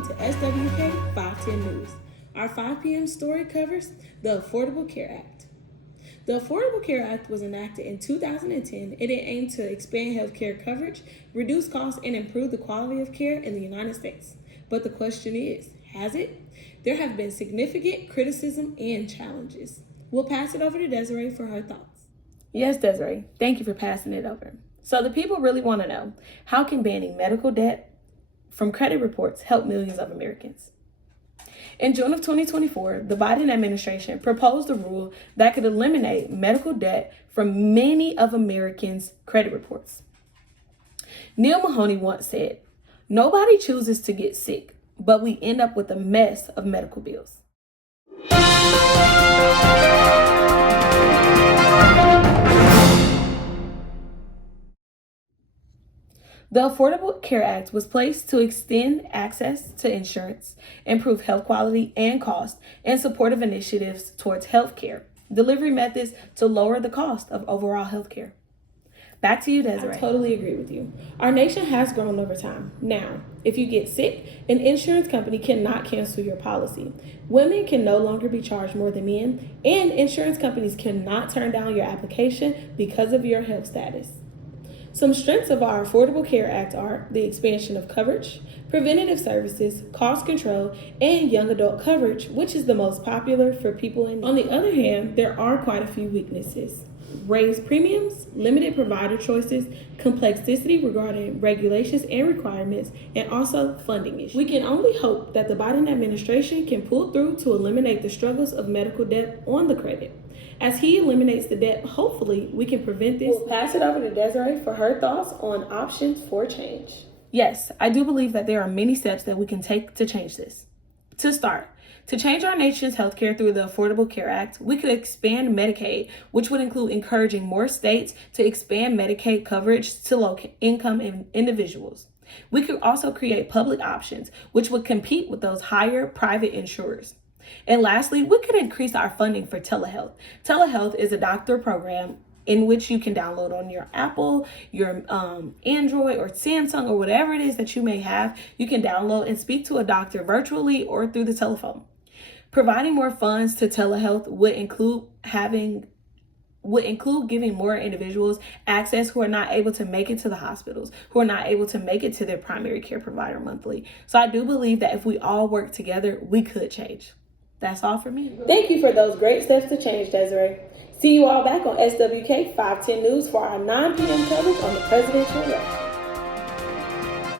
welcome to SWK 510 News. Our 5 p.m. story covers the Affordable Care Act. The Affordable Care Act was enacted in 2010 and it aimed to expand health care coverage, reduce costs, and improve the quality of care in the United States. But the question is, has it? There have been significant criticism and challenges. We'll pass it over to Desiree for her thoughts. Yes, Desiree, thank you for passing it over. So the people really want to know, how can banning medical debt from credit reports help millions of Americans? In June of 2024, the Biden administration proposed a rule that could eliminate medical debt from many of Americans' credit reports. Neil Mahoney once said, "Nobody chooses to get sick, but we end up with a mess of medical bills." The Affordable Care Act was placed to extend access to insurance, improve health quality and cost, and supportive initiatives towards health care delivery methods to lower the cost of overall health care. Back to you, Desiree. I totally agree with you. Our nation has grown over time. Now, if you get sick, an insurance company cannot cancel your policy. Women can no longer be charged more than men, and insurance companies cannot turn down your application because of your health status. Some strengths of our Affordable Care Act are the expansion of coverage, preventative services, cost control, and young adult coverage, which is the most popular for people in need. On the other hand, there are quite a few weaknesses. Raised premiums, limited provider choices, complexity regarding regulations and requirements, and also funding issues. We can only hope that the Biden administration can pull through to eliminate the struggles of medical debt on the credit. As he eliminates the debt, hopefully we can prevent this. We'll pass it over to Desiree for her thoughts on options for change. Yes, I do believe that there are many steps that we can take to change this. To start, to change our nation's healthcare through the Affordable Care Act, we could expand Medicaid, which would include encouraging more states to expand Medicaid coverage to low-income individuals. We could also create public options, which would compete with those higher private insurers. And lastly, we could increase our funding for telehealth. Telehealth is a doctor program in which you can download on your Apple, your Android or Samsung or whatever it is that you may have. You can download and speak to a doctor virtually or through the telephone. Providing more funds to telehealth would include giving more individuals access who are not able to make it to the hospitals, who are not able to make it to their primary care provider monthly. So I do believe that if we all work together, we could change. That's all for me. Thank you for those great steps to change, Desiree. See you all back on SWK 510 News for our 9 p.m. coverage on the presidential election.